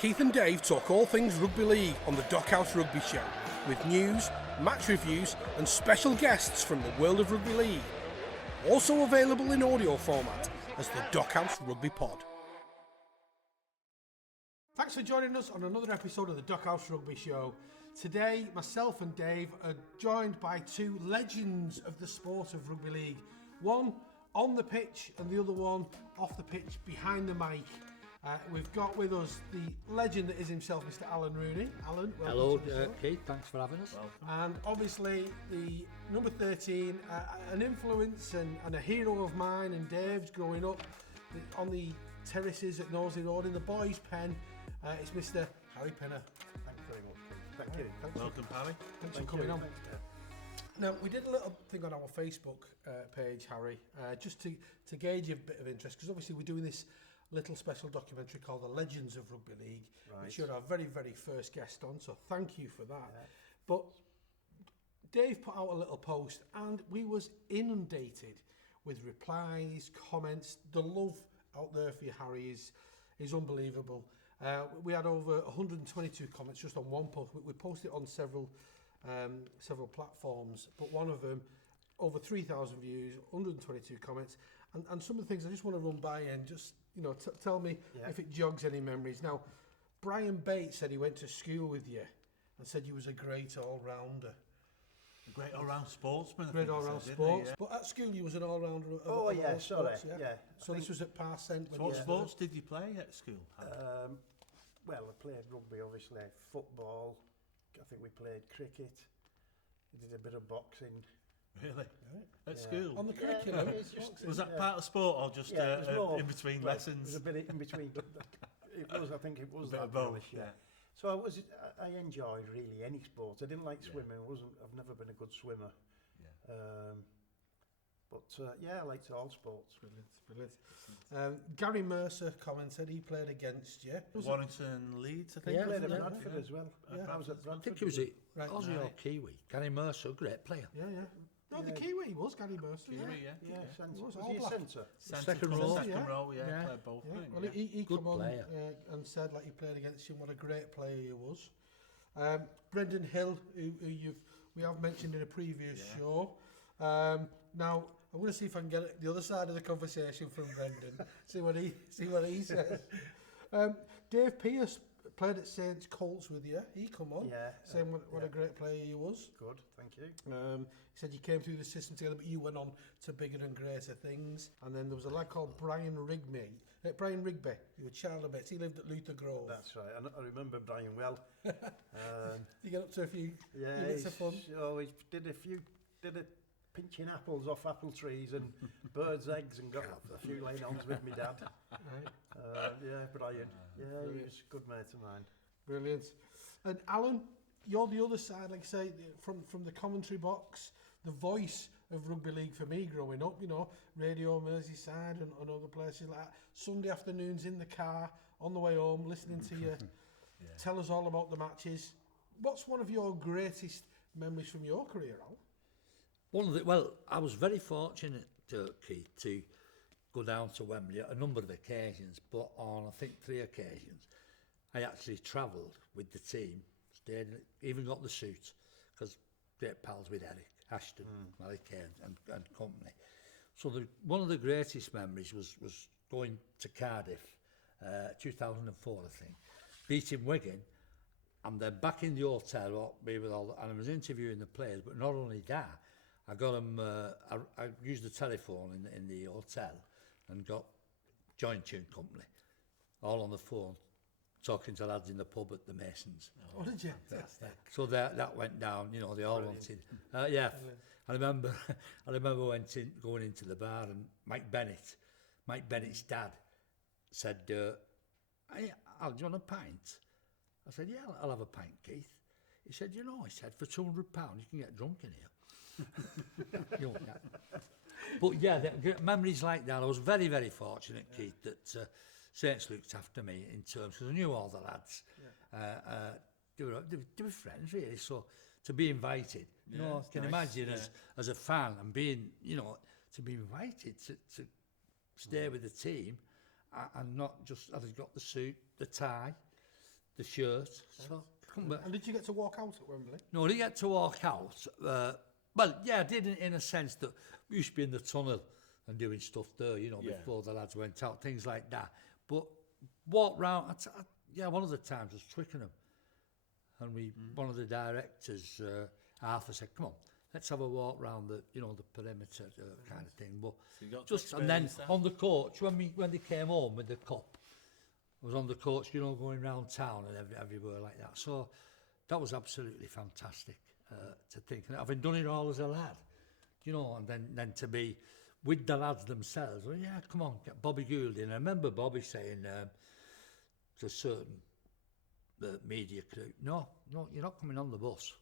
Keith and Dave talk all things rugby league on the Dockhouse Rugby Show, with news, match reviews and special guests from the world of rugby league. Also available in audio format as the Dockhouse Rugby Pod. Thanks for joining us on another episode of the Dockhouse Rugby Show. Today, myself and Dave are joined by two legends of the sport of rugby league. One on the pitch and the other one off the pitch behind the mic. We've got with us the legend that is himself, Mr Allan Rooney. Allan, welcome. Hello, to the show. Keith, thanks for having us. And obviously the number 13, an influence and a hero of mine and Dave's growing up on the terraces at Knowsley Road in the boys' pen. It's Mr Harry Penner. Thanks very much. Thank you. Welcome, Harry. Thanks for coming on. Now, we did a little thing on our Facebook page, Harry, just to gauge a bit of interest, because obviously we're doing this little special documentary called The Legends of Rugby League, which you're our very, very first guest on, so thank you for that. Yeah. But Dave put out a little post, and we was inundated with replies, comments. The love out there for you, Harry, is unbelievable. We had over 122 comments just on one post. We posted it on several platforms, but one of them, over 3,000 views, 122 comments, and some of the things I just want to run by and just, tell me if it jogs any memories. Now, Brian Bates said he went to school with you and said you was a great all-rounder. A great all-round sportsman. Great all-round sports. But at school you was an all-rounder. Sports, yeah. So this was at Parsent. So what sports did you play at school? Well, I played rugby, obviously, football. I think we played cricket. We did a bit of boxing. Really? At school? On the curriculum? Was that part of sport or just in between lessons? It was a bit in between. I think it was that. Both, So I enjoyed really any sport. I didn't like swimming. I've never been a good swimmer. I liked all sports. Brilliant. Gary Mercer commented he played against you. Warrington Leeds, I think. He played at Bradford as well. I was at Bradford. I think he was Aussie or Kiwi. Gary Mercer, great player. Yeah. No, the Kiwi was Gary Mercer. Kiwi, Was he a centre? Second row. Second row, played both. Yeah. Well, he Good come on player. and said like he played against him, what a great player he was. Brendan Hill, who we have mentioned in a previous show. Now I'm going to see if I can get the other side of the conversation from Brendan. see what he says. Dave Pearce played at Saints Colts with you. He come on, saying what a great player he was. Good, thank you. He said you came through the system together, but you went on to bigger and greater things. And then there was a lad called Brian Rigby. He was child of Bits. He lived at Luther Grove. That's right. I remember Brian well. You get up to a few minutes of fun. We did a pinching apples off apple trees and birds' eggs, and got a few lay-ons with my dad. Brian. He was a good mate of mine. Brilliant. And Alan, you're the other side, like I say, from the commentary box, the voice of rugby league for me growing up, Radio Merseyside and other places like that. Sunday afternoons in the car, on the way home, listening to you tell us all about the matches. What's one of your greatest memories from your career, Al? I was very fortunate, Keith, to go down to Wembley a number of occasions, but on I think 3 occasions I actually travelled with the team, stayed, even got the suit, because great pals with Eric Ashton, Mary Kane and company. So one of the greatest memories was going to Cardiff, 2004 I think, beating Wigan, and then back in the hotel, and I was interviewing the players, but not only that, I got them. I used the telephone in the hotel and got Joint Tune Company, all on the phone, talking to lads in the pub at the Masons. Oh, did you? So that went down. They all wanted. I remember going into the bar, and Mike Bennett's dad said, "Hey, Al, do you want a pint?" I said, "Yeah, I'll have a pint, Keith." He said, he said, for £200 you can get drunk in here. But memories like that. I was very, very fortunate, Keith, that Saints looked after me in terms, because I knew all the lads. They were friends, really. So to be invited, I can imagine as a fan and being, to be invited to stay with the team and not just, I've got the suit, the tie, the shirt. So, And did you get to walk out at Wembley? no, I didn't get to walk out. Well, yeah, I did in a sense that we used to be in the tunnel and doing stuff there, you know, before the lads went out, things like that. But walk round, one of the times was Twickenham. And one of the directors, Arthur, said, come on, let's have a walk round the, you know, the perimeter kind of thing. But So you got just, and then on the coach, when they came home with the cup, I was on the coach, you know, going round town and everywhere like that. So that was absolutely fantastic to think. And having done it all as a lad, you know, and then to be with the lads themselves. Well, yeah, come on, get Bobby Gould in. I remember Bobby saying to a certain media crew, no, you're not coming on the bus,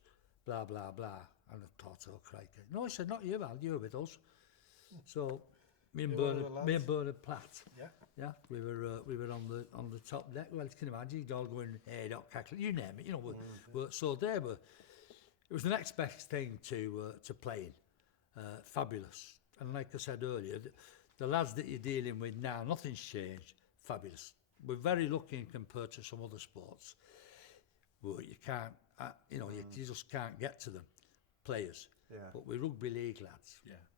blah, blah, blah. And I thought, oh, crikey. No, he said, not you, Al, you're with us. So me and Bernard Platt, yeah, we were on the top deck. Well, you can imagine, you'd all going, hey, dot cackle, you name it, you know. So they were. It was the next best thing to playing. Fabulous. And like I said earlier, the lads that you're dealing with now, nothing's changed. Fabulous. We're very lucky compared to some other sports. But you can't, you know, you just can't get to them, players. Yeah. But with rugby league lads,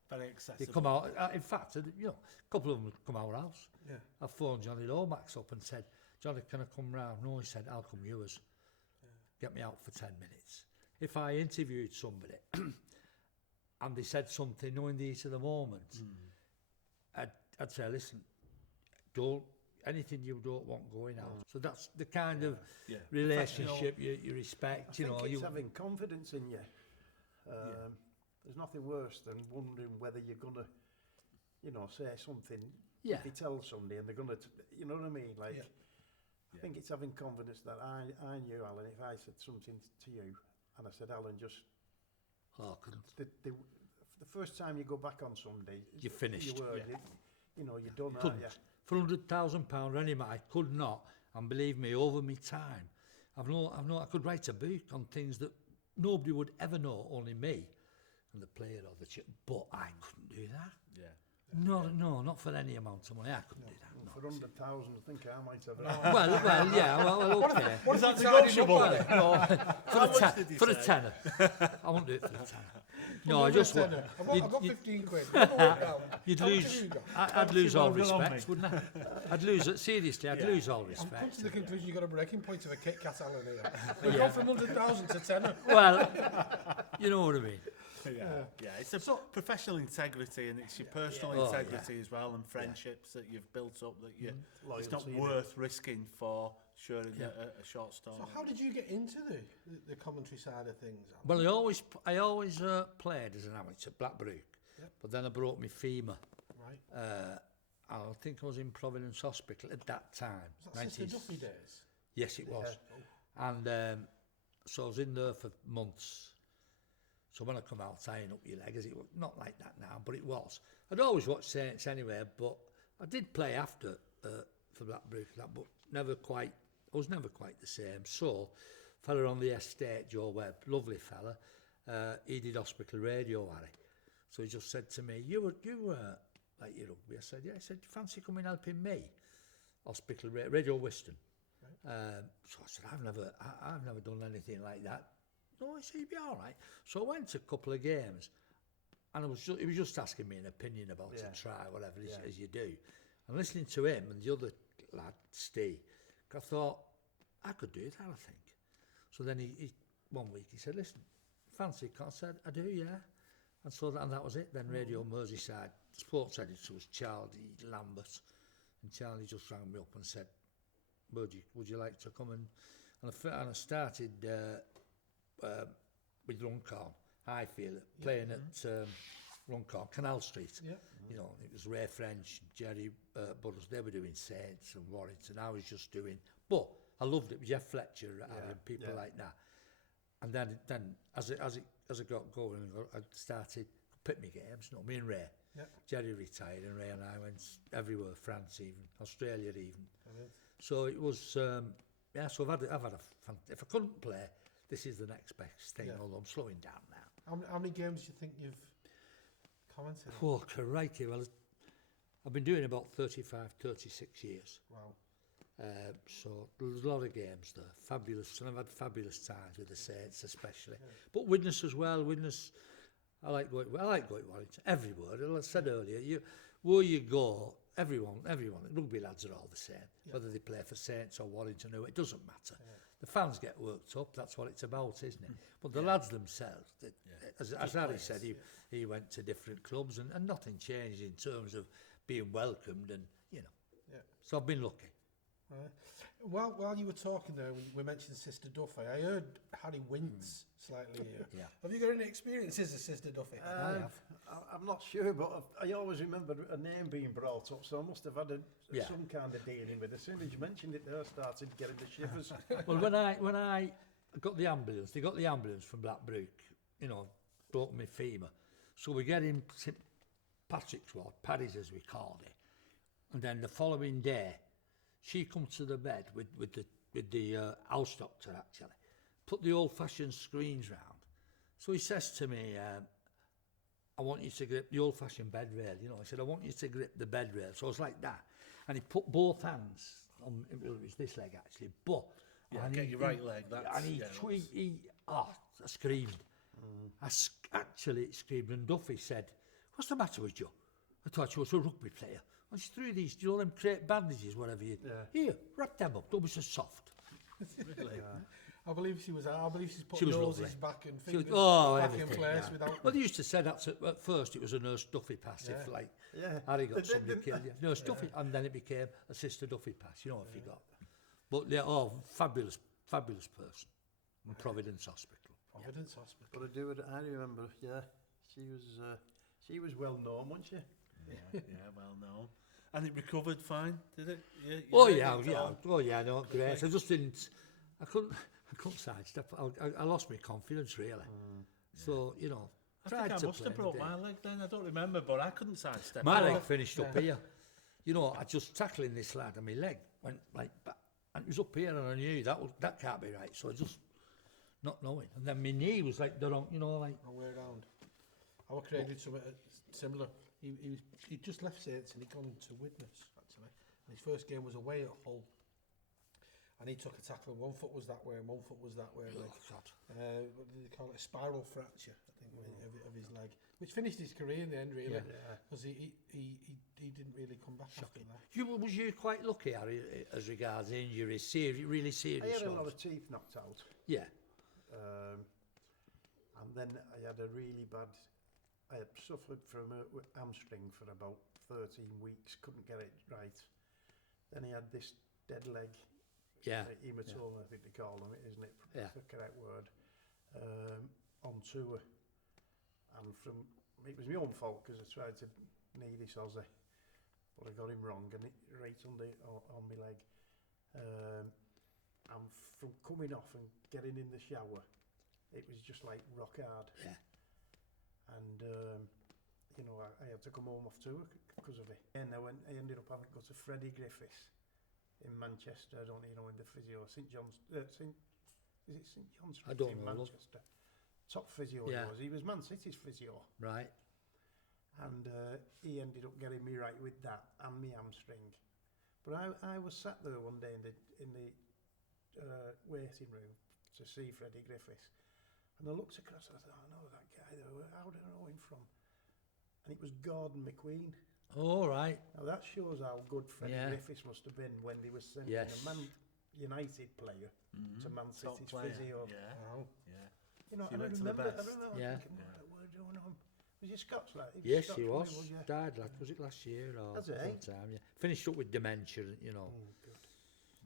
very accessible. they come out. In fact, you know, a couple of them would come our house. Yeah. I phoned Johnny Lomax up and said, Johnny, can I come round? No, he said, I'll come yours. Get me out for 10 minutes. If I interviewed somebody and they said something knowing the heat of the moment, I'd say, listen, don't, anything you don't want going out. So that's the kind of relationship you respect. I You know, think it's having confidence in you. There's nothing worse than wondering whether you're going to, you know, say something. Yeah. If you tell somebody and they're going to, you know what I mean? Like, I think it's having confidence that I knew, Alan, if I said something to you and I said, Alan, just... Oh, I couldn't. The first time you go back on somebody... You're finished. You know, you're done, Couldn't. aren't you? For £100,000 anyway, I could not. And believe me, over my time, I could write a book on things that nobody would ever know, only me and the player or the chip. But I couldn't do that. Yeah. No, not for any amount of money. I couldn't do that. For 100,000, I think I might have it. Well, yeah, well, okay. What Is if that you decided negotiable? not to? No, for a tenner. I won't do it for a tenner. No, I just want. I've got 15 quid. You'd How much lose. have you got? I'd lose all You've got on respect, wouldn't I? I'd lose it. Seriously, I'd lose all I'm come respect. to the conclusion you've got a breaking point of a Kit Kat, Alan, here. We've gone from 100,000 to 10. Well, you know what I mean. It's a professional integrity and it's your personal integrity as well, and friendships that you've built up that it's not worth risking for sharing a short story. So how did you get into the commentary side of things, Alan? Well, I always played as an amateur, Blackbrook, but then I broke my femur. Right. I think I was in Providence Hospital at that time. Was that Sister Duffy days? Yes, it was. And so I was in there for months. So when I come out tying up your leg, as it was not like that now, but it was. I'd always watched Saints anyway, but I did play after for Blackbrook, but I was never quite the same. So, fella on the estate, Joe Webb, lovely fella, he did hospital radio, Harry. So he just said to me, you were like your rugby. I said, yeah. He said, fancy coming helping me? Hospital radio Whiston. Right. So I said, I've never done anything like that. No, I said, you'd be all right. So I went to a couple of games, and he was just asking me an opinion about a try, whatever, as you do. And listening to him and the other lad, Steve, I thought, I could do that, I think. So then he one week, he said, listen, fancy? I said, I do, yeah. And so that was it. Then Radio Merseyside, sports editor was Charlie Lambert, and Charlie just rang me up and said, would you like to come and I started... with Runcorn, Highfield, playing at Runcorn, Canal Street. Yeah. You know, it was Ray French, Jerry Butters, they were doing Saints and Warrington. I was just doing, but I loved it. Jeff Fletcher, and people like that. And then as I got going, I started pick me games. You know, me and Ray. Yeah. Jerry retired, and Ray and I went everywhere, France even, Australia even. So it was, so I've had if I couldn't play, this is the next best thing, although I'm slowing down now. How many games do you think you've commented on? Oh, crikey. Well, I've been doing about 35, 36 years. Wow. So there's a lot of games there. Fabulous, and I've had fabulous times with the Saints especially. But Widnes as well. Widnes, I like going Warrington everywhere. As I said earlier, where you go, everyone, rugby lads are all the same. Whether they play for Saints or Warrington, it doesn't matter. The fans get worked up. That's what it's about, isn't it? But the lads themselves, as Harry said, he went to different clubs and nothing changed in terms of being welcomed and So I've been lucky. While you were talking there, we mentioned Sister Duffy. I heard Harry wince slightly here. Yeah. Have you got any experiences of Sister Duffy? I have. I'm not sure, but I always remember a name being brought up, so I must have had some kind of dealing with it. As soon as you mentioned it there, I started getting the shivers. Well, when I got the ambulance, they got the ambulance from Blackbrook, broke my femur. So we get in St Patrick's Ward, Paddy's as we called it. And then the following day, she come to the bed with the house doctor actually, put the old-fashioned screens round. So he says to me, I want you to grip the old-fashioned bed rail, He said, I want you to grip the bed rail. So I was like that. And he put both hands on, it was this leg actually, but... Yeah, get your right leg. I screamed. I actually screamed, and Duffy said, what's the matter with you? I thought she was a rugby player. And she threw these, them crepe bandages, whatever you... Here, wrap them up, don't be so soft. Really? I believe she's put She was noses lovely. back and fingers back in place without... Well, they used to say that at first it was a Nurse Duffy pass, if Harry got somebody killed. Nurse Duffy, and then it became a Sister Duffy pass, if you got. But fabulous person in Providence Hospital. Providence Hospital. But I remember, she was well known, wasn't she? Yeah, well known. And it recovered fine, did it? Great. I just didn't. I couldn't sidestep. I lost my confidence really. So I think I must have broke my leg then. I don't remember, but I couldn't sidestep. My leg finished up here. I just tackling this lad, and my leg went like back, and it was up here, and I knew that can't be right. So I just not knowing, and then my knee was like the wrong, wrong way around. Our Craig did something similar. He just left Saints and he'd gone to Widnes actually. And his first game was away at Hull. And he took a tackle, and one foot was that way and one foot was that way. What did they call it? A spiral fracture, I think, of his leg, which finished his career in the end, really, because he didn't really come back after that. Was you quite lucky, Harry, as regards injuries, really serious? I had a lot of teeth knocked out. Yeah. And then I had a really bad... I had suffered from a hamstring for about 13 weeks, couldn't get it right. Then I had this dead leg. Hematoma, I think they call them, isn't it? That's the correct word. On tour, and it was my own fault because I tried to knee this Aussie, but I got him wrong, and it right on my leg. And from coming off and getting in the shower, it was just like rock hard. Yeah. And I had to come home off tour because of it. And I ended up having to go to Freddie Griffiths in Manchester. I don't know in the physio, St John's. Is it St John's? I don't know. Manchester. Top physio he was Man City's physio. Right. And he ended up getting me right with that and my hamstring. But I was sat there one day in the waiting room to see Freddie Griffiths. And I looked across and I thought, I know that guy there, how did I know him from? And it was Gordon McQueen. Oh, right. Now that shows how good Freddie Griffiths must have been when they were sending a Man United player to Man City's physio. Yeah. Wow. Yeah. And I remember, I don't know, thinking, what are doing on? Was he Scots lad? Yes, he was. Died, was it last year or sometime? Yeah. Finished up with dementia, Good.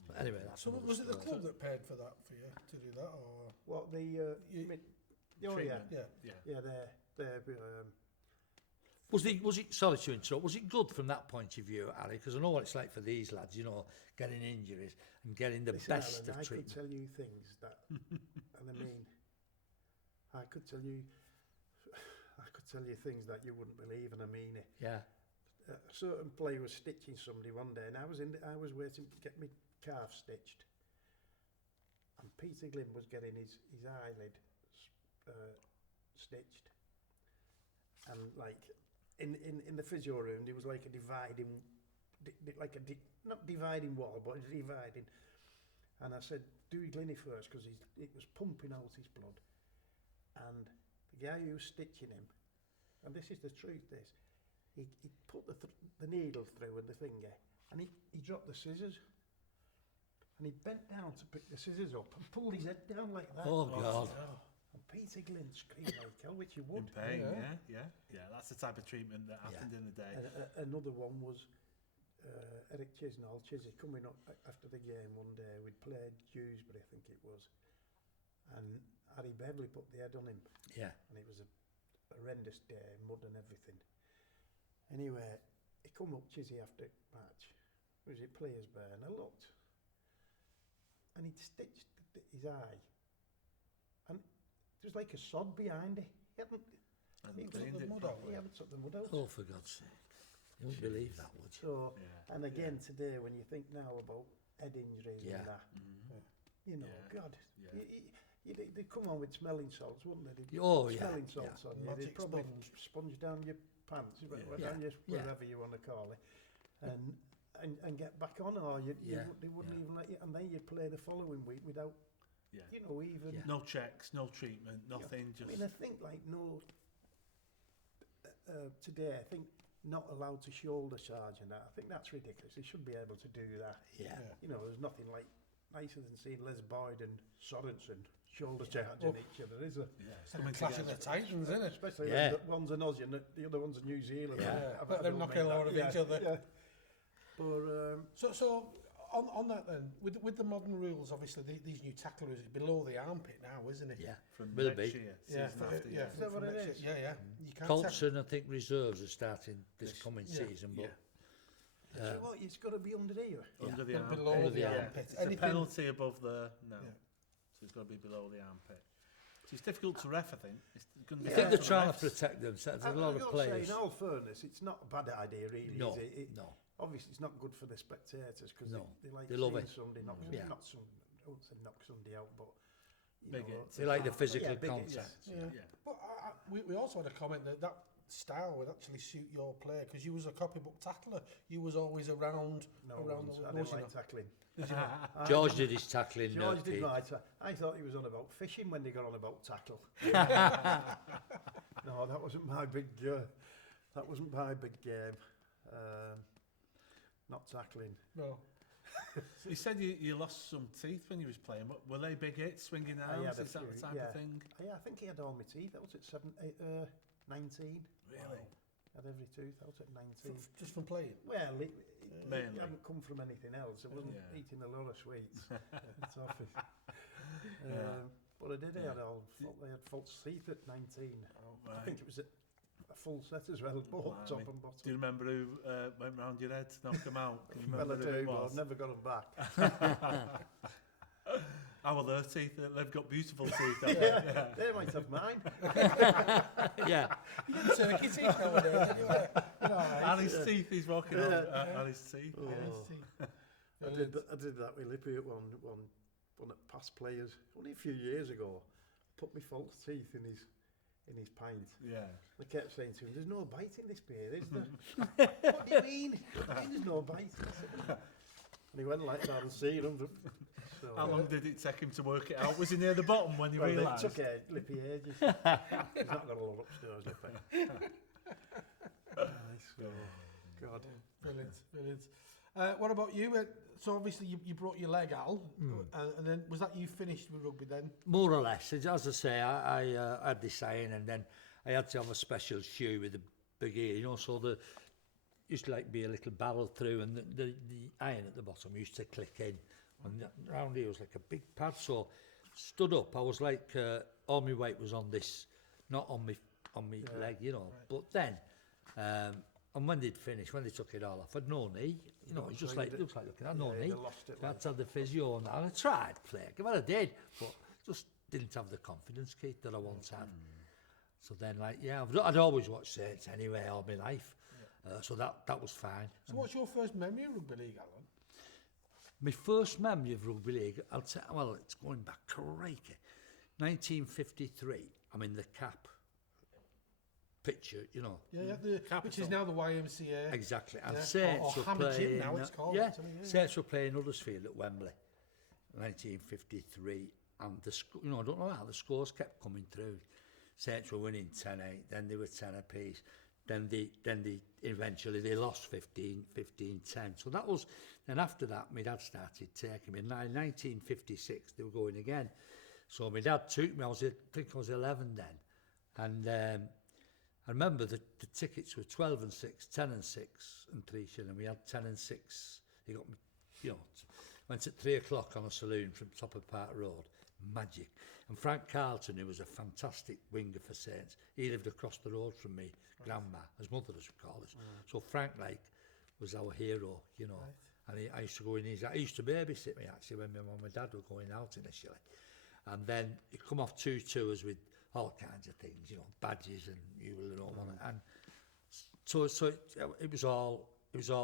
But anyway, that's so was it the club that paid for that for you to do that, or what was it? Sorry to interrupt. Was it good from that point of view, Harry? Because I know what it's like for these lads, getting injuries and getting the best Alan, of treatment. I could tell you things that, and I mean, I could tell you things that you wouldn't believe, and I mean it. Yeah. A certain player was stitching somebody one day, and I was waiting to get my calf stitched, and Peter Glynn was getting his eyelid stitched, and like in the physio room there was like a dividing, like a not dividing wall, but it's dividing. And I said, do Glenny first, because it was pumping out his blood. And the guy who was stitching him, and this is the truth, he put the needle through and the finger, and he dropped the scissors. And he bent down to pick the scissors up and pulled his head down like that. Oh, God. And Peter Glynn screamed like hell, which he would. In pain, yeah. That's the type of treatment that happened in the day. Another one was Eric Chisnall coming up after the game one day. We'd played Dewsbury, I think it was. And Harry Beverley put the head on him. Yeah. And it was a horrendous day, mud and everything. Anyway, he come up Chizzy after match. Was it Players Bar? And I looked. And he'd stitched his eye. And there was like a sod behind it. He hadn't took the mud out. He hadn't took the mud out. Oh, for God's sake. You wouldn't believe that, would you? So, and again today, when you think now about head injuries and that, you know, God, they'd come on with smelling salts, wouldn't they? Smelling salts on you. They'd probably sponge down your pants, down your, whatever you want to call it, and get back on, or they wouldn't even let you, and then you'd play the following week without, you know, even... No checks, no treatment, nothing, just... I mean, I think, like, today, I think not allowed to shoulder charge and that, I think that's ridiculous. They should be able to do that. Yeah. You know, there's nothing like nicer than seeing Les Boyd and Sorensen shoulder charging each other, is there? Yeah, it's like a clash of the Titans, isn't it? Especially when one's an Aussie and the other one's a New Zealand. But they're knocking a lot of each other. Yeah. But, so on that then, with the modern rules, obviously these new tackle rules, it's below the armpit now, isn't it? Yeah, from will next be. year, Yeah, is that what it is? Yeah. You can't Colson, I think reserves are starting this coming season, but so what, it's got to be under here? Under the armpit. Below the armpit. It's a penalty above the... No. So it's got to be below the armpit. So it's difficult to ref, I think. It's gonna be I think they're trying to protect them. So there's a lot of players. In all fairness, it's not a bad idea, really. No, is it? no. Obviously, it's not good for the spectators because they like they love seeing it. somebody knock somebody out, but they like the physical contact. But we also had a comment that style would actually suit your player because you was a copybook tackler. You was always around the I didn't like tackling. George did his tackling. George did right. I thought he was on about fishing when they got on about tackle. No, that wasn't my big. That wasn't my big game. Not tackling. No. So you said you lost some teeth when you was playing. Were they big hits, swinging arms? Is that the type of thing? Yeah, I think he had all my teeth. That was at 19. Really? Had every tooth out at 19. Just from playing? Well, it mainly hadn't come from anything else. I wasn't eating a lot of sweets. It's office. But I did. I had false teeth at 19. Oh, right. I think it was a full set as well, both top and bottom. Do you remember who went round your head to knock them out? Can you remember Well, I who it do, but was? I've never got them back. How are their teeth? They've got beautiful teeth. They might have mine. Yeah. You didn't say Turkey teeth nowadays, did you? And his teeth, he's walking on his teeth. I did that with Lippy at one at past players only a few years ago. Put my false teeth in his pint. Yeah. I kept saying to him, "There's no bite in this beer, is there?" What do you mean? There's no bite. And he went like that and seen him. So, How long did it take him to work it out? Was he near the bottom when you realised? It took Lippy ages. He's not got a lot upstairs, Lippy. So, God. Brilliant. What about you? So obviously you brought your leg, Al, and then was that you finished with rugby then? More or less. As I say, I had this iron, and then I had to have a special shoe with a big ear, you know, so the used to like be a little barrel through, and the iron at the bottom used to click in, and round here was like a big pad. So stood up, I was like all my weight was on this, not on my leg, you know. Right. But then, and when they'd finished, when they took it all off, I'd no knee. You know, it's just like, looks like looking at no knee. I had to have the physio and I tried playing, well I did, but just didn't have the confidence, Keith, that I once had. So then, like, I'd always watched Saints anyway all my life. So that was fine. So what's your first memory of rugby league, Alan? My first memory of rugby league, I'll tell, well, it's going back crikey. 1953, I'm in the cap. picture, you know. Yeah, which is now the YMCA. Exactly. And Yeah. Saints or were Hammer Gym playing. now it's called. Yeah, actually, Saints were playing Huddersfield at Wembley, 1953, and you know, I don't know how the scores kept coming through. Saints were winning 10-8, then they were 10 apiece. Then they eventually they lost 15-10. So that was, then after that my dad started taking me. In 1956 they were going again. So my dad took me, I think I was 11 then. And I remember the tickets were 12 and 6, 10 and 6 and 3 shilling. We had 10 and 6. He got me, you know, went at 3 o'clock on a saloon from top of Park Road. Magic. And Frank Carlton, who was a fantastic winger for Saints, he lived across the road from me, grandma, his mother as we call us. So Frank, like, was our hero, you know. And I used to go in I used to babysit me, actually, when my mum and dad were going out initially. And then he come off 2 tours with all kinds of things, you know, badges and you will know one. And so it was all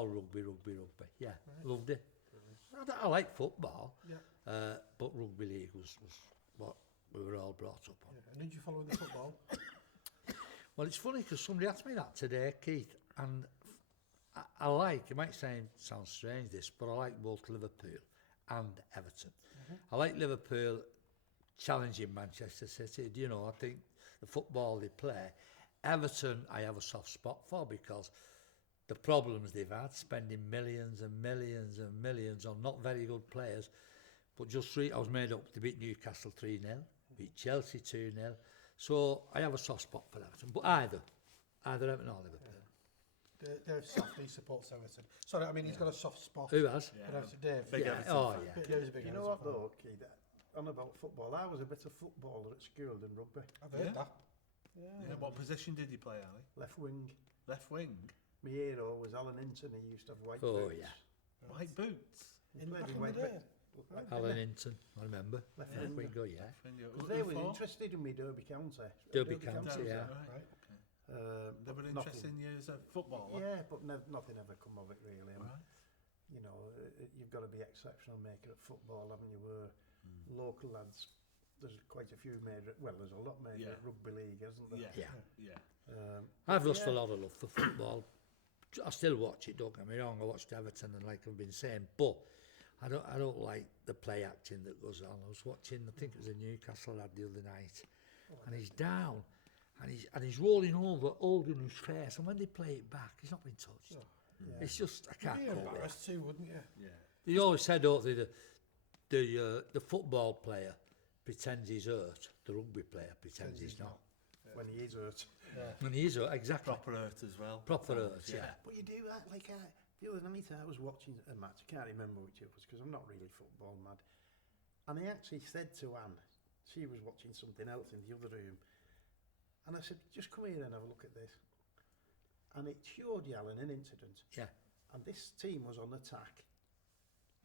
rugby. Yeah, loved it. I like football, but rugby league was what we were all brought up on. And did you follow the football? Well, it's funny because somebody asked me that today, Keith, and I like, it might sound strange this, but I like both Liverpool and Everton. I like Liverpool challenging Manchester City. You know, I think the football they play, Everton I have a soft spot for because the problems they've had, spending millions and millions and millions on not very good players, but just I was made up to beat Newcastle 3-0, beat Chelsea 2-0, so I have a soft spot for Everton, but either Everton or Liverpool. Dave softly supports Everton. Sorry, I mean he's got a soft spot. Who has? But Dave. Big Everton Oh, fan. yeah. Dave's a big You know what though, Keith? On about football, I was a better footballer at school than rugby. I've heard Yeah. that. Yeah, what position did you play, Ali? Left wing. Left wing? My hero was Alan Hinton. He used to have white Oh, boots. yeah. White boots? He In played back in in white the day. boots. Alan Hinton, I remember. Left Yeah, wing. we go, yeah. Because they were interested in me, Derby County. Derby County, yeah. Right. They were But interested in you as a footballer? Yeah, but nothing ever come of it really. And, Right. you know, you've got to be exceptional maker at football, haven't you? Where local lads, there's quite a few made. Well, there's a lot made at rugby league, isn't there? Yeah. Yeah. Yeah. I've lost a lot of love for football. I still watch it, don't get me wrong. I watched Everton and like I've been saying, but I don't like the play acting that goes on. I was watching, I think it was a Newcastle lad the other night, and he's down, and he's rolling over, holding his face, and when they play it back, he's not been touched. Yeah. It's just I can't You'd be cope with it. embarrassed too, wouldn't you? Yeah. He always said, don't they, the football player pretends he's hurt, the rugby player pretends he's not. When he is hurt. When he is hurt, exactly. Proper hurt as well. Proper hurt, yeah. But you do that, the other night I was watching a match, I can't remember which it was because I'm not really football mad. And I actually said to Anne, she was watching something else in the other room, and I said, just come here and have a look at this. And it showed you, Alan, an incident. Yeah. And this team was on attack,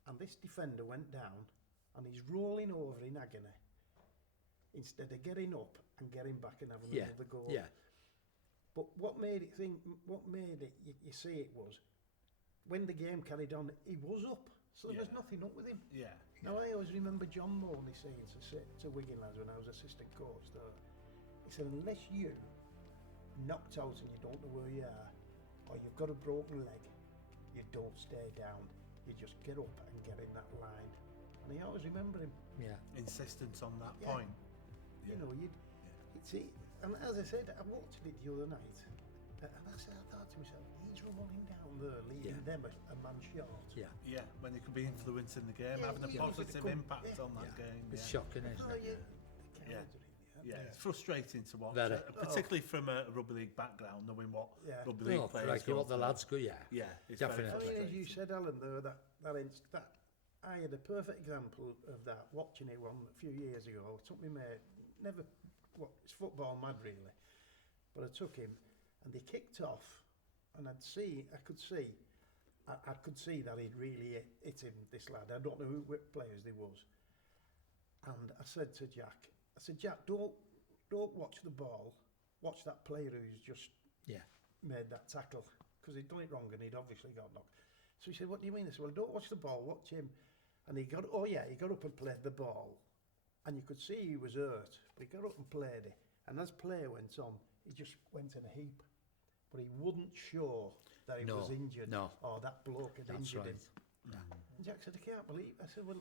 and this defender went down, and he's rolling over in agony, instead of getting up and getting back and having another go. Yeah. But what made it you see it was, when the game carried on, he was up. So there was nothing up with him. Yeah. Now I always remember John Morley saying to Wigan lads when I was assistant coach that he said, unless you knocked out and you don't know where you are, or you've got a broken leg, you don't stay down. You just get up and get in that line. And I always remember him. Yeah. Insistence on that Yeah. point. You know, and as I said, I watched it the other night, and I thought to myself, he's rolling down there, leaving them a man short. Yeah. Yeah, when you can be influencing the game, Yeah, having a you positive come- impact yeah. on that game. It's Yeah. shocking, isn't Oh, it? yeah. Yeah. Yeah. Yeah, it's frustrating to watch, Very. particularly from a rugby league background, knowing what Yeah. rugby league Oh, players crikey, go what the through. lads go, yeah. Yeah, it's Definitely. I very mean, as you frustrating. said, Alan, there, that I had a perfect example of that watching it one a few years ago. I took me mate, it's football mad really, but I took him and they kicked off, and I could see that he'd really hit him, this lad. I don't know what players they was, and I said to Jack, Jack, don't watch the ball, watch that player who's just made that tackle, because he'd done it wrong and he'd obviously got knocked. So he said, what do you mean? I said, well, don't watch the ball, watch him. And he got up and played the ball, and you could see he was hurt, but he got up and played it. And as play went on, he just went in a heap. But he wouldn't show that he was injured or that bloke had injured him. Yeah. And Jack said, I can't believe it. I said, well,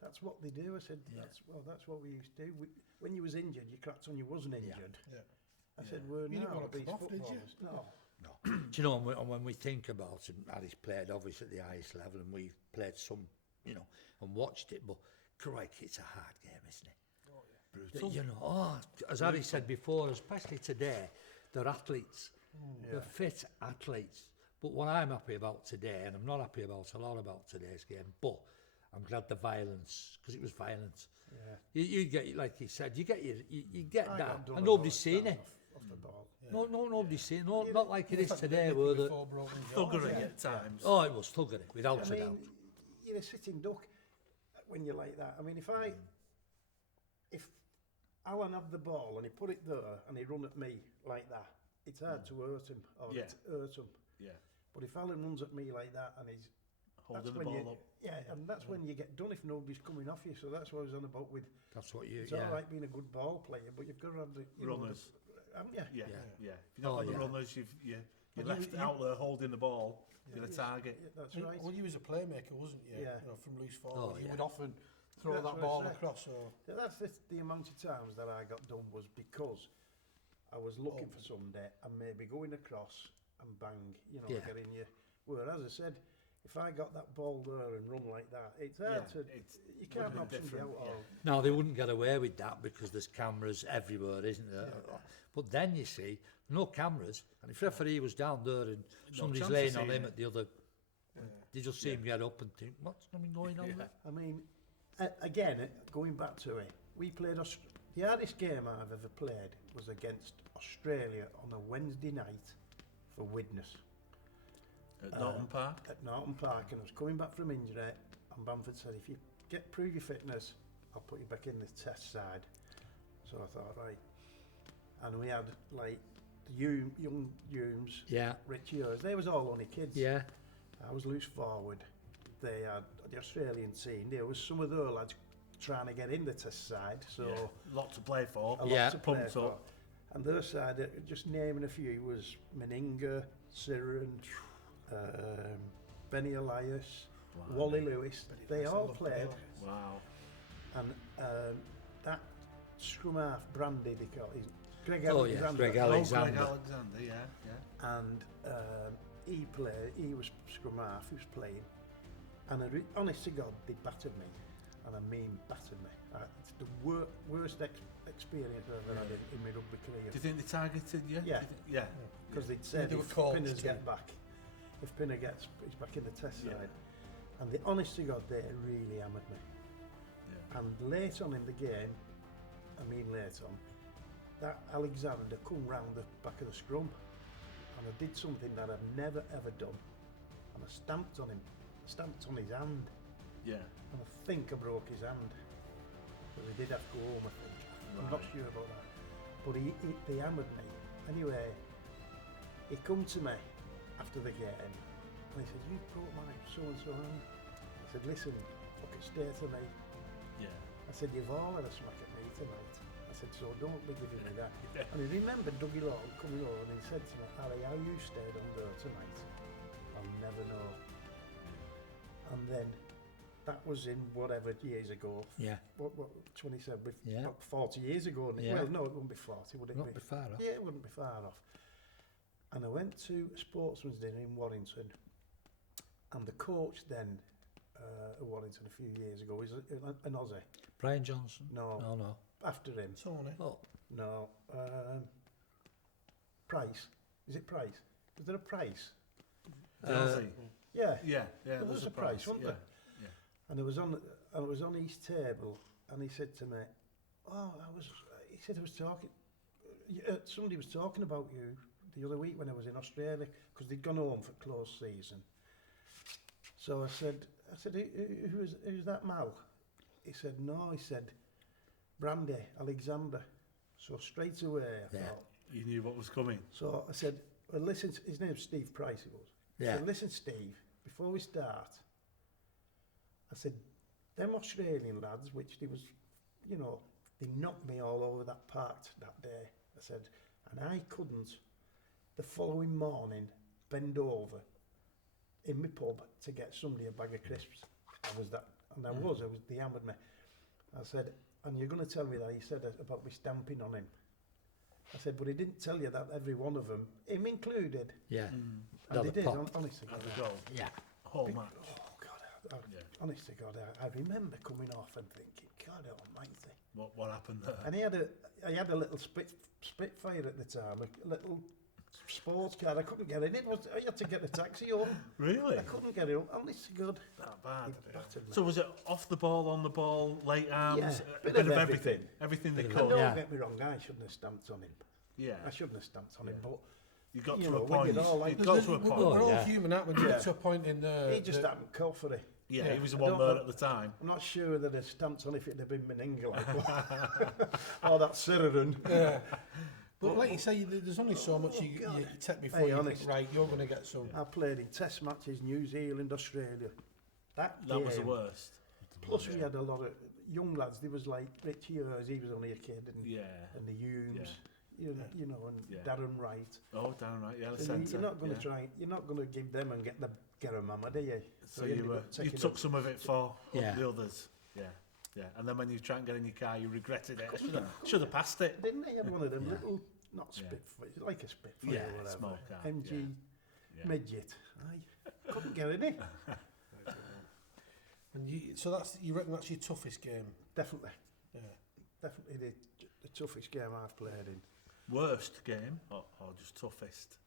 that's what they do. I said, that's what we used to do. When you was injured, you cracked on you wasn't injured. Yeah. I said, we're You didn't now want to these come off, did you? footballers. No. Do you know, and when we think about him, Harry's played obviously at the highest level, and we've played some, you know, and watched it, but crikey, it's a hard game, isn't it? Oh, yeah. Brutal. You know, as Harry said before, especially today, they're athletes. They're fit athletes. But what I'm happy about today, and I'm not happy about a lot about today's game, but I'm glad the violence, because it was violent. Yeah. You get, like he said, you get I that, got done and a nobody's lot seen it. off the ball. No, nobody's seen it. Not like it is today, where the Thuggery at times. oh, it was thuggery without I a doubt. mean, you're a sitting duck when you're like that. I mean, if Allan had the ball and he put it there and he run at me like that, it's hard to hurt him or it hurt him. Yeah. But if Allan runs at me like that and he's Holding the ball up. yeah, and that's when you get done if nobody's coming off you. So that's what I was on about with. That's what you. It's all right being a good ball player, but you've got to have the Runners. Haven't you? Yeah. Yeah. If you don't have the runners, you're left out there holding the ball. You're a target. Yeah, that's right. Well, you was a playmaker, wasn't you? Yeah. You know, from loose forward, you yeah. would often throw That's that what ball I say. across. Or Yeah, that's the amount of times that I got done was because I was looking for somebody and maybe going across and bang, you know, getting you. Whereas I said, if I got that ball there and run like that, it's hard to. You can't knock somebody out. Or, No, they wouldn't get away with that because there's cameras everywhere, isn't there? But then you see, no cameras, and if referee was down there and somebody's laying on him at the other, you just see him get up and think, what's going on there? I mean, again, going back to it, we played the hardest game I've ever played was against Australia on a Wednesday night for Widnes. At Norton Park? At Norton Park, and I was coming back from injury, and Bamford said, if you prove your fitness, I'll put you back in the test side. So I thought, right. And we had, like, the young Humes, Richie Hers, they was all only kids. Yeah. I was loose forward. They had the Australian team. There was some of their lads trying to get in the test side. So lot to play for. A lot to play pumped for. up. And their side, just naming a few, was Meninga, Siren, Benny Elias, Wally Lewis. They all played. Wow. And that scrum half, Brandy, they call it. Greg Alexander. Greg Alexander, yeah. And he was scrum half, he was playing. And honest to God, they battered me. And I mean battered me. It's the worst experience I've ever had in my rugby career. Do you think they targeted you? Yeah. Because they'd said if Pinners get back, if Pinner he's back in the test side. And the honest to God, they really hammered me. Yeah. And late on in the game, late on, that Alexander come round the back of the scrum and I did something that I've never ever done. And I stamped on him. I stamped on his hand. Yeah. And I think I broke his hand. But we did have to go home, I think. I'm not sure about that. But they hammered me. Anyway, he come to me after the game and he said, you broke my so-and-so hand. I said, listen, fucking stay to me. Yeah. I said, you've all had a smack at me tonight. I said, so don't be giving me that. And he remembered Dougie Lawton coming over and he said to me, Harry, how you stayed on there tonight, I'll never know. And then that was in whatever years ago. Yeah. What 27, about 40 years ago. Yeah. Well, no, it wouldn't be 40, would it Not be far off. Yeah, it wouldn't be far off. And I went to a sportsman's dinner in Warrington, and the coach then at Warrington a few years ago is an Aussie. Brian Johnson? No. After him. Tony. Oh. No. Price. Is it Price? Was there a Price? Yeah. There was a Price, wasn't there? Yeah. And I was on his table, and he said to me, he said I was talking, somebody was talking about you the other week when I was in Australia, because they'd gone home for close season. So I said, who's that Mal? He said, no, he said, Brandy, Alexander. So straight away I thought. You knew what was coming. So I said, well, listen, his name's Steve Price, it was. Yeah. I said, listen, Steve, before we start, I said, them Australian lads, which they was, they knocked me all over that park that day. I said, And I couldn't, the following morning, bend over in my pub to get somebody a bag of crisps. They hammered me. I said, and you're going to tell me that he said about me stamping on him. I said, but he didn't tell you that every one of them, him included. Yeah. And they did, honestly. As a goal. Yeah. Whole match. Oh, God. Honest to God, I remember coming off and thinking, God almighty. What happened there? And I had a little Spitfire at the time, a little sports car. I couldn't get in it. I had to get a taxi home. Really? I couldn't get it home. Honest to God. That bad. He battered me. So was it off the ball, on the ball, late arms? Yeah, a bit of everything. Everything they And could. don't get me wrong, I shouldn't have stamped on him. Yeah. I shouldn't have stamped on him, but You got you to know, a we point. did all like- You got to a point. We're all Yeah. human, aren't we? When you get to a point in he just hadn't called for it. Yeah, Yeah. he was the I one don't there know. at the time. I'm not sure that I'd stamped on if it had been Meninga or that Sheridan. Yeah. But like you say, there's only so much you take before Hey, you honest. think, right, you're going to get some. I played in test matches, New Zealand, Australia. That That was the game, worst. Plus we had a lot of young lads. There was like Rich Years, he was only a kid, and Yeah. the Humes, you know, and Yeah. Darren Wright. Oh, down right. Yeah, the And centre. you're not going to yeah. try. You're not going to give them and get a mama, do you? So you you ended up you taking took a- some of it for Yeah. the others. Yeah. Yeah. And then when you try and get in your car, you regretted it. Should have passed it. Didn't they have one of them Yeah. little, not Yeah. Spitfire, like a Spitfire Yeah, or whatever. small car, MG Yeah. midget. I couldn't get in it. And you reckon that's your toughest game? Definitely, Yeah. definitely the toughest game I've played in. Worst game or just toughest?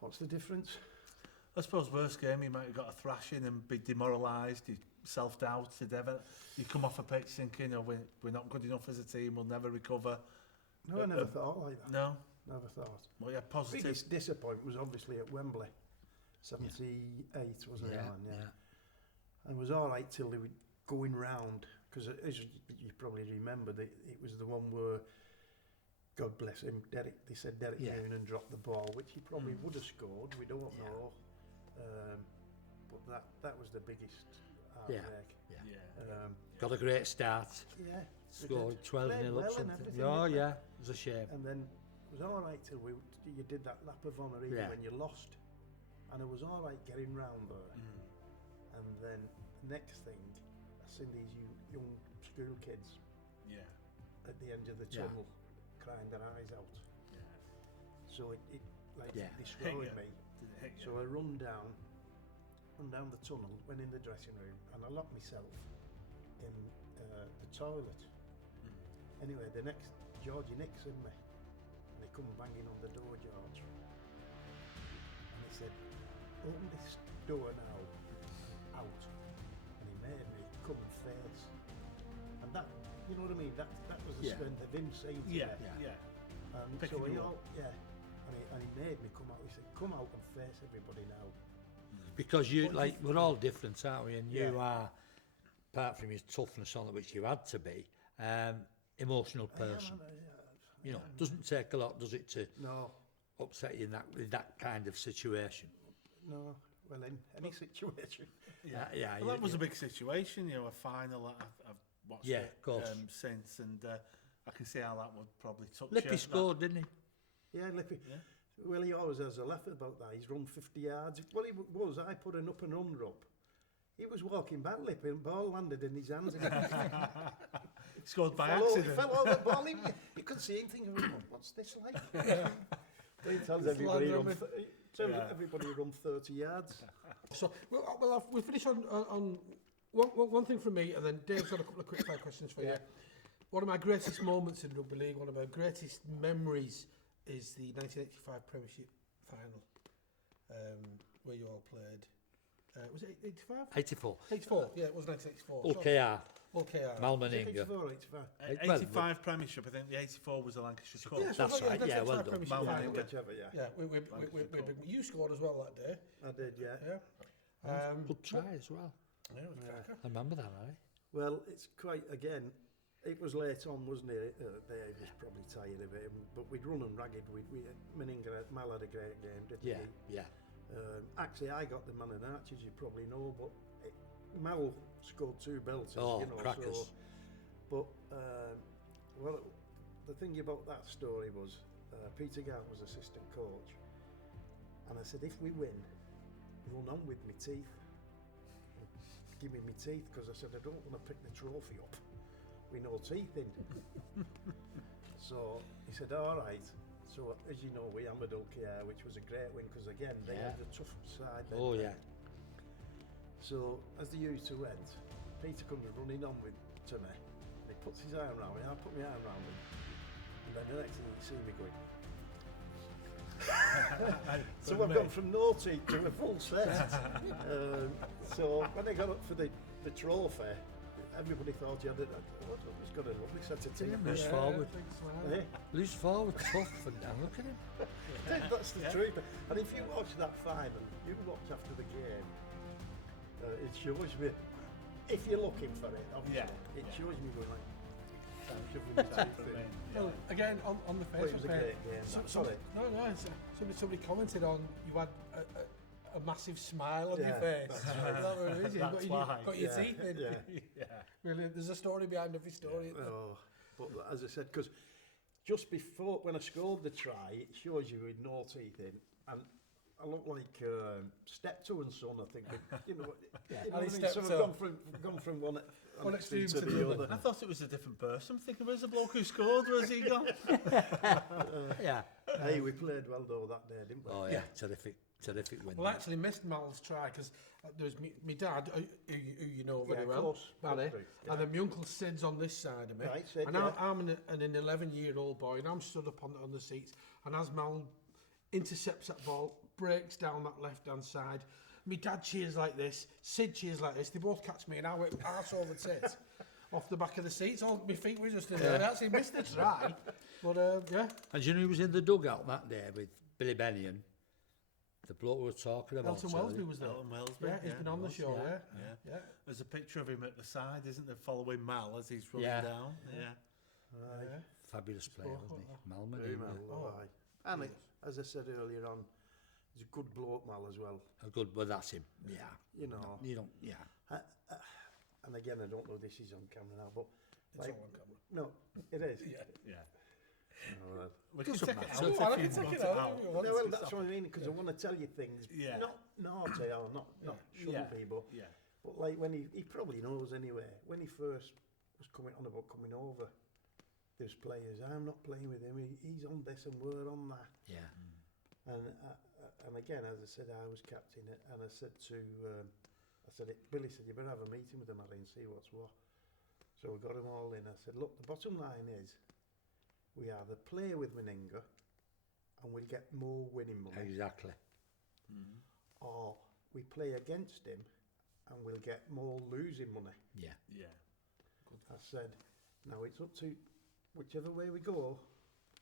What's the difference? I suppose worst game, you might have got a thrashing and be demoralised, you self-doubted, you come off a pitch thinking, oh, we're not good enough as a team, we'll never recover. No, I never thought like that. No? Never thought. Well, yeah, positive. Biggest disappointment was obviously at Wembley. 78, wasn't it, Alan? Yeah. And it was all right till they were going round, because as you probably remember, it was the one where, God bless him, they said Derek Yeah. Noonan dropped the ball, which he probably would have scored, we don't know. But that was the biggest heartbreak. Yeah. Got a great start. Yeah. Scored 12-0 Played up well and something. everything, Oh, didn't they? yeah. It was a shame. And then it was all right till you did that lap of honour even Yeah. when you lost. And it was all right getting round there. And then next thing, I seen these young school kids Yeah. at the end of the Yeah. tunnel crying their eyes out. Yeah. So it Yeah. destroyed Hit you. me. Did it hit you? So I run down the tunnel, went in the dressing room, and I locked myself in the toilet. Anyway, the next, Georgie Nixon me, and he come banging on the door, George. And he said, open this door now, out. And he made me come and face. And that, you know what I mean, that was the Yeah. strength of him saying to Yeah. me. Yeah. And Picking so you he up. all, and he made me come out. He said, come out and face everybody now. Because you, What like, we're all different, aren't we? And you Yeah. are, apart from your toughness on it, which you had to be, emotional person. You know, doesn't take a lot, does it, to No, upset you in that kind of situation? no. Well, in any situation. Yeah. Well, that was a big situation, you know, a final that I've watched Yeah, it of course. since, and I can see how that would probably touch Lippy you. scored, didn't he? Yeah, Lippy. Yeah. Well, he always has a laugh about that. He's run 50 yards. What he was, I put an up and under up. He was walking back, Lippy, and the ball landed in his hands. And He scored by he accident. fell over the ball. He couldn't see anything. He went, what's this like? He tells everybody he landed run, Yeah. everybody run 30 yards. So, we'll finish on one thing from me, and then Dave's got a couple of quick fire questions for you. One of my greatest moments in rugby league, one of my greatest memories, is the 1985 Premiership final, where you all played. Was it 85? 84. 84, yeah, it was 1984. OKR, OKR. Malmeninga. 84, 85. 85 Premiership, I think the 84 was the Lancashire Cup. Yeah, so That's right, yeah, well done. Premiership Malmeninga. final. Whichever, yeah. Yeah, you scored as well that day. I did, yeah. Yeah. Good try as well. Yeah, it was a cracker. I remember that, right? Well, it's quite, again, it was late on, wasn't it? They was probably tired of it, but we'd run and ragged. Mal had a great game, didn't Yeah, he? yeah. Actually, I got the man in Arch, as you probably know, but Mal scored 2 belts. Oh, you know, crackers. So, but, well, the thing about that story was, Peter Gant was assistant coach, and I said, if we win, run on with my teeth. Give me my teeth, because I said, I don't want to pick the trophy up with no teeth in. So he said, all right. So as you know, we hammered OKR, which was a great win, because again, they had a tough side. Oh, yeah. So as they used to went, Peter comes running on to me. He puts his arm around me, I put my arm around him. And then the next thing you see me going. So I've gone from no teeth to a full set. So when I got up for the trophy, everybody thought you had he's got a lovely set of teeth. Loose forward. Eh? Loose forward, tough, and look at him. That's the truth. And if you watch that final, you watch after the game, it shows me, if you're looking for it, obviously, it shows me going like, well, again, on the it was Facebook a page, great game. Sorry. somebody commented on you had a massive smile on your face. That's right. Is that what it is? You've That's why. got your teeth in. Yeah. Really, there's a story behind every story. Oh, but as I said, because just before, when I scored the try, it shows you with no teeth in, and I look like Steptoe and Son, I think. You know, so I've gone from one extreme to the other. I thought it was a different person. Thinking, where's the bloke who scored? Where's he gone? Yeah. Hey, we played well though that day, didn't we? Oh, yeah. Terrific win. Well, I actually missed Mal's try because there was my dad, who you know very well, of course. Barry, Yeah. and then my uncle Sid's on this side of me, Right, Sid, and I'm an 11-year-old boy, and I'm stood up on the seats, and as Mal intercepts that ball, breaks down that left-hand side, my dad cheers like this, Sid cheers like this, they both catch me, and I went arse over tit off the back of the seats. All my feet were just in there. I actually missed the try, but yeah. And you know who was in the dugout that day with Billy Bennion? The bloke we were talking about. Elton Wellesby was there. Elton Wellesby. Yeah, he's been on the show, yeah. There's a picture of him at the side, isn't there, following Mal as he's running down? Yeah. Fabulous player, wasn't he? Mal Very Medina. well, aye. And as I said earlier on, he's a good bloke, Mal, as well. A good, but that's him. Yeah. You know. You don't. Yeah. And again, I don't know if this is on camera now, but It's all on camera. no, it is. Yeah. Oh, well. We can Doesn't take it matter. out Go on, I if can you take want it it out out. if you want. No, well, that's what I mean, because I want to tell you things, Yeah. not naughty or not shouldn't be, but like when he probably knows anyway, when he first was coming on about coming over, there's players, I'm not playing with him, he's on this and we're on that. Yeah. And again, as I said, I was captain, and I said to, Billy said, you better have a meeting with him, Harry, and see what's what. So we got them all in. I said, look, the bottom line is, we either play with Meninga, and we'll get more winning money, Exactly. or we play against him, and we'll get more losing money. Yeah. Yeah. I said, now it's up to whichever way we go,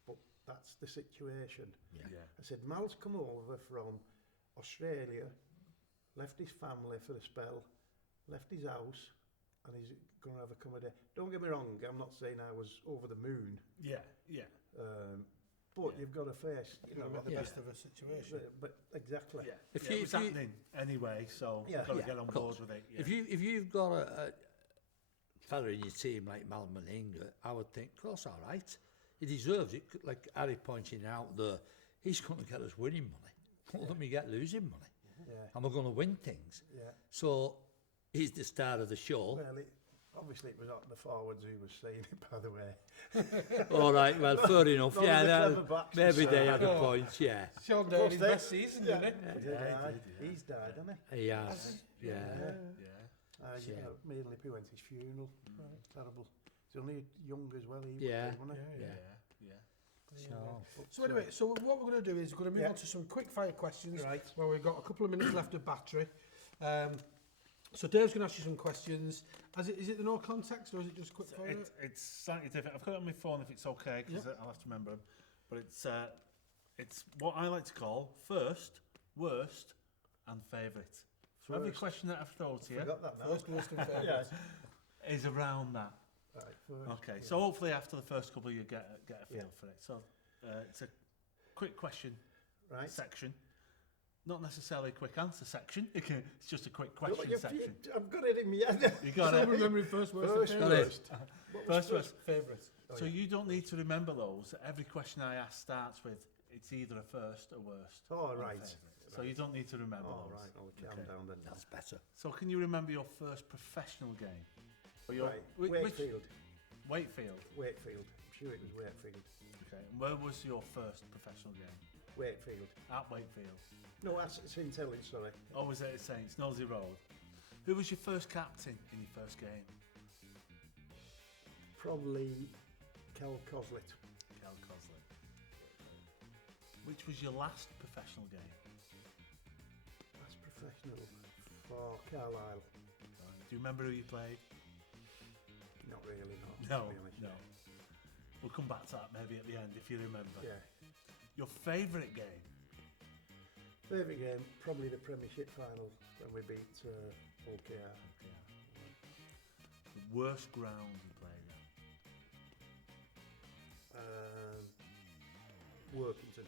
but that's the situation. Yeah. I said, Mal's come over from Australia, left his family for a spell, left his house, and he's going to have accommodation. Don't get me wrong, I'm not saying I was over the moon, Yeah. but you've got to face, You know, make the best of a situation. but exactly. Yeah. If If you- it was if you- happening anyway, so Yeah. you've got to Yeah, get on of board course. with it. Yeah. If you've got a fella in your team like Mal Meninga, I would think, of course, all right. He deserves it. Like Harry pointing out there, he's going to get us winning money. What let me get losing money? Yeah. And we're going to win things. Yeah. So he's the star of the show. Well, obviously it was the forwards who was saying it, by the way. All right, well, fair enough. None Yeah, of the that, clever backs maybe and they so had a on. point, yeah. Sean Plus Daly's they- best season, didn't it? He's died, hasn't he? He has, yeah. You know, me and Lippy went to his funeral. Terrible. He's only young as well. He Yeah. was, wasn't he? So anyway, so what we're going to do is we're going to move on to some quick fire questions Right. where we've got a couple of minutes left of battery. So Dave's going to ask you some questions. Is it the no context or is it just quick fire? It's slightly different. I've got it on my phone if it's okay, because I'll have to remember them. But it's what I like to call first, worst, and favourite. So every First. question that I've thrown to you Forgot that now. First, worst and favourite. is around that. Right, first. Okay, so hopefully after the first couple you get a feel for it. So it's a quick question Right. section. not necessarily a quick answer section. It's just a quick question section. I've got it in my head. You got So it. remembering first worst First and favourite. worst. First worst. Favourite. So you don't need to remember those. Every question I ask starts with, it's either a first, a worst, Oh, or a right. favourite. So you don't need to remember Oh, those. right. I'll calm Okay. down then. That's better. So can you remember your first professional game? Or your, Right. which- Wakefield. Wakefield. Wakefield. I'm sure it was Wakefield. Okay. And where was your first professional game? Wakefield. At Wakefield. No, that's St Helens, sorry. Or was it at Saints, Knowlesy Road? Who was your first captain in your first game? Probably Cal Coslet. Cal Cosley. Which was your last professional game? That's professional for Carlisle. Do you remember who you played? Not really, no. No, to be honest. no. We'll come back to that maybe at the end if you remember. Yeah. Your favourite game? Favourite game, probably the Premiership final when we beat OKR. The worst ground you played at? Workington.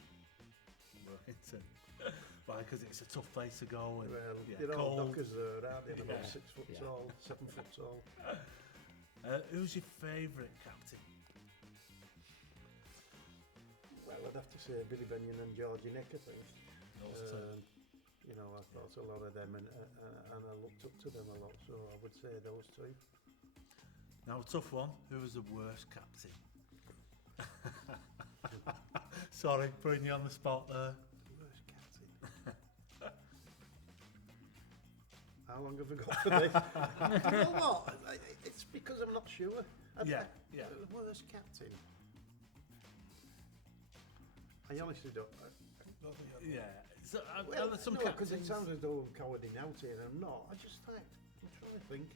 Workington. Why? Because it's a tough place to go. And Well, yeah, they're all cold. knockers there, aren't they? They're about Yeah. 6 foot Yeah. tall, 7 foot tall. Who's your favourite captain? Well, I'd have to say Billy Benyon and Georgie Nick, I think. Those two. You know, I thought a lot of them and I looked up to them a lot, so I would say those two. Now a tough one. Who was the worst captain? Sorry, putting you on the spot there. Worst captain. How long have we got for this? You know what? It's because I'm not sure. Yeah. Worst captain. I honestly don't. Yeah. So, Well, there's some no, because it captains. sounds as though I'm cowarding out here, and I'm not. I just think, I'm trying to think.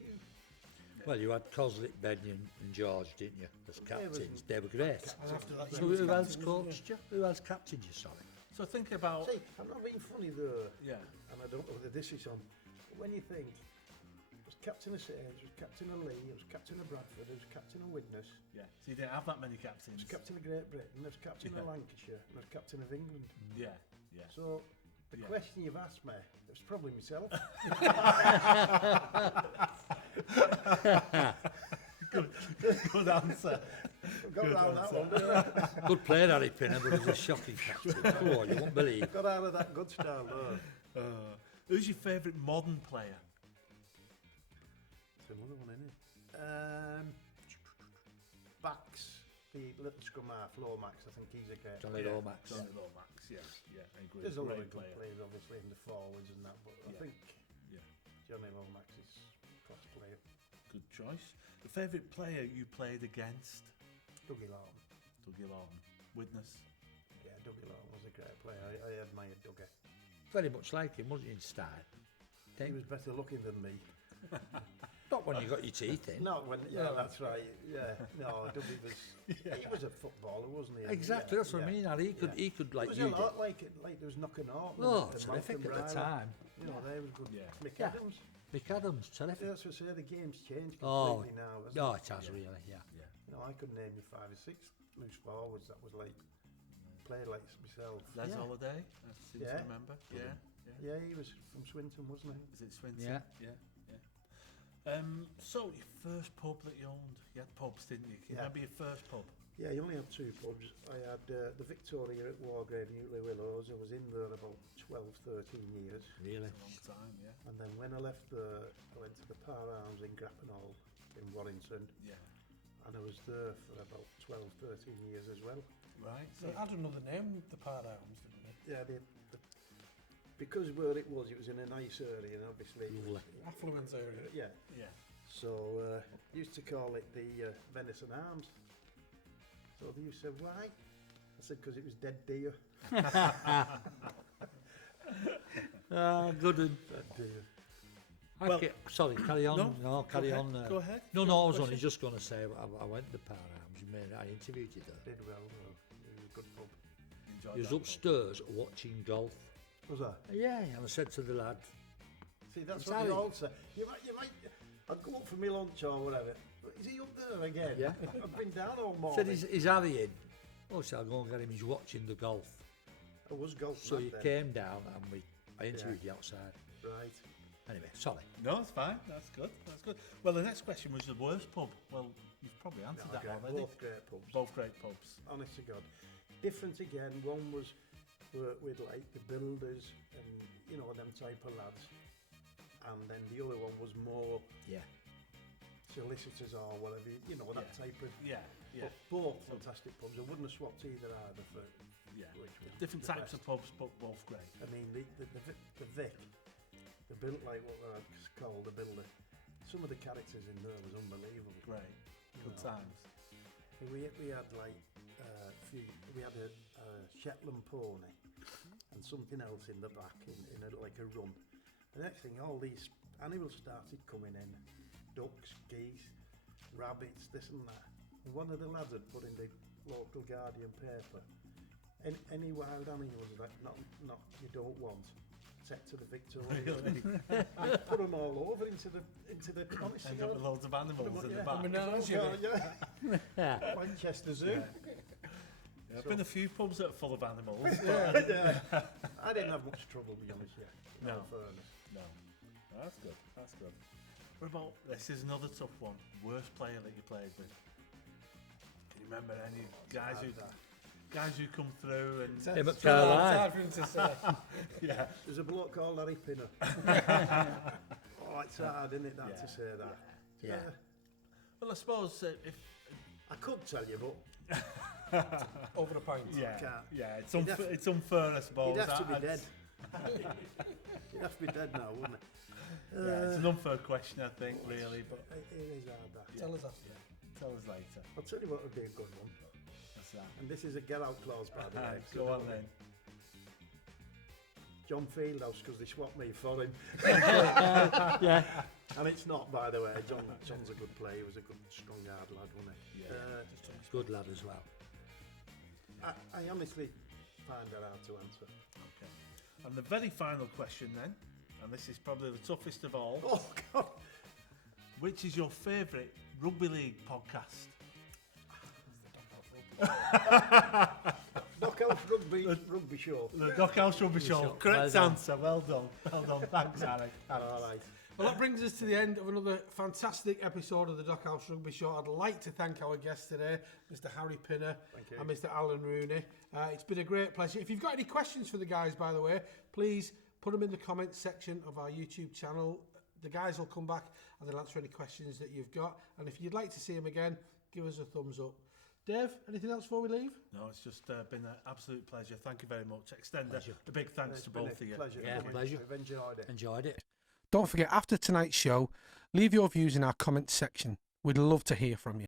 Well, you had Coslick, Benyon and George, didn't you, as captains? They were great. And after that, So you was who else captain, wasn't coached you? Who else captained you, sorry? So think about. See, I'm not being funny there, Yeah. and I don't know whether this is on, but when you think, I was captain of Saints, I was captain of Lee, I was captain of Bradford, I was captain of Widnes, Yeah. So you didn't have that many I captains. was captain of Great Britain, I was captain Yeah. of Lancashire, and I was captain of England. Yeah. Yeah. So, the Yeah. question you've asked me, it's probably myself. Good answer. I've got around that one, didn't I? Good player, Harry Pinner, but he was a shocking captain. Come on, you won't believe. Got out of that good style there. Who's your favourite modern player? It's another one, isn't it? Backs, the little scrum half, Lomax, I think he's a great Johnny Yeah, Lomax. Johnny Lomax. Yeah. Yeah. I agree. There's a lot Great of good player. players, obviously, in the forwards and that, but I Yeah. think Yeah. Johnny Lomax is class player. Good choice. The favourite player you played against? Dougie Lawton. Dougie Lawton. Widnes. Yeah, Dougie Lawton was a great player. I admired Dougie. Very much like him, wasn't he, in style? He was better looking than me. Not when you got your teeth in. Not when, yeah, that's right. Yeah, no, Dougie was, he was a footballer, wasn't he? Exactly, Yeah, that's what I yeah. mean, Harry. He could It like was you a did. lot like there was Knockin' Norton. Oh, and terrific Malcolm at the Ryler. time. You know, they was good. Yeah. Mick Yeah. Adams. Mick Adams, Yeah, terrific. that's what I say, the game's changed Oh, completely now. hasn't Oh, it? it has really, yeah. You know, I could name you 5 or 6 loose forwards that was like, played like myself. Les Yeah. Holiday. I seem Yeah. to remember. Yeah. Yeah, he was from Swinton, wasn't he? Is it Swinton? Yeah. Yeah. So your first pub that you owned, you had pubs, didn't you? Can you Yeah. remember your first pub? Yeah, you only had 2 pubs. I had the Victoria at Wargrave, Newley Willows. I was in there about 12, 13 years. Really. It's a long time, yeah. And then when I left there, I went to the Par Arms in Grappenhall in Warrington. Yeah. And I was there for about 12, 13 years as well. Right. They had another name, the Part Arms, didn't they? Yeah, because where it was in a nice area, and obviously it was, Affluent area. yeah. Yeah. So used to call it the Venison Arms. So they used to say, why? I said, because it was dead deer. Good one. Dead deer. Well- Okay, sorry, carry on. No, No, carry go on. ahead. Go ahead. No, Your I was question. only just going to say I went to the Par Arms. I interviewed you there. Did well, though. It was a good pub. Enjoyed You was that upstairs watching golf. Was that? Yeah, and I said to the lad, See, that's It's what they Harry. all say. You might, I'd go up for my lunch or whatever. Is he up there again? Yeah. I've been down all morning. said, is Harry in? Oh, so I'll go and get him. He's watching the golf. I was golf. So you came down and we I interviewed you outside. Right. Anyway, sorry. No, it's fine. That's good. That's good. Well, the next question was the worst pub. Well, you've probably answered that already. Both great pubs. Both great pubs. Honest to God. Different again. One was with like the builders and, you know, them type of lads. And then the other one was more solicitors or whatever, you know, that type of... Yeah, yeah. But both fantastic pubs. I wouldn't have swapped either for... Yeah. Which was Different the types best. of pubs, but both great. I mean, the Vic, the build, like what they're called, the builder, some of the characters in there was unbelievable. Great. You Good know. times. And we had like we had a Shetland pony and something else in the back in like a run. The next thing, all these animals started coming in, ducks, geese, rabbits, this and that. And one of the lads had put in the local Guardian paper, any wild animals that not you don't want, set to the Victoria. Really? Put them all over into the honest End to up God. with loads of animals in the back. Bananas, Yeah. Manchester Zoo. Yeah, I've been a few pubs that are full of animals. I didn't have much trouble, to be honest. In all fairness. No. That's good. That's good. What about, this is another tough one. Worst player that you played with? Can you remember any guys who come through and... Him at Carlisle. It's hard for him to say. Yeah. There's a bloke called Larry Pinner. Oh, it's hard, isn't it, to say that? Yeah. Well, I suppose if... I could tell you, but Over a pint. Yeah, can't. yeah, it's unfair, I suppose. he'd have to be dead. He'd have to be dead now, wouldn't it? Yeah, it's an unfair question, I think, really, but It is hard, that. Tell us after. tell us later. I'll tell you what would be a good one. What's that? And this is a get-out clause, by the way. so Go on don't- then. John Fieldhouse, because they swapped me for him. Yeah. And it's not, by the way. John's a good player. He was a good, strong, hard lad, wasn't he? Yeah. Good lad as well. I honestly find that hard to answer. Okay. And the very final question then, and this is probably the toughest of all. Oh, God. Which is your favourite rugby league podcast? Knockout rugby show. The Dockhouse Rugby Show. Show. Correct Well done. answer. Well done. Well done. Thanks, Harry. All right. Well, that brings us to the end of another fantastic episode of the Dockhouse Rugby Show. I'd like to thank our guests today, Mr Harry Pinner and Mr Allan Rooney. It's been a great pleasure. If you've got any questions for the guys, by the way, please put them in the comments section of our YouTube channel. The guys will come back and they'll answer any questions that you've got. And if you'd like to see them again, give us a thumbs up. Dave, anything else before we leave? No, it's just been an absolute pleasure. Thank you very much. Extend a big thanks to both of you. Pleasure. Yeah, pleasure. I've enjoyed it. Enjoyed it. Don't forget, after tonight's show, leave your views in our comments section. We'd love to hear from you.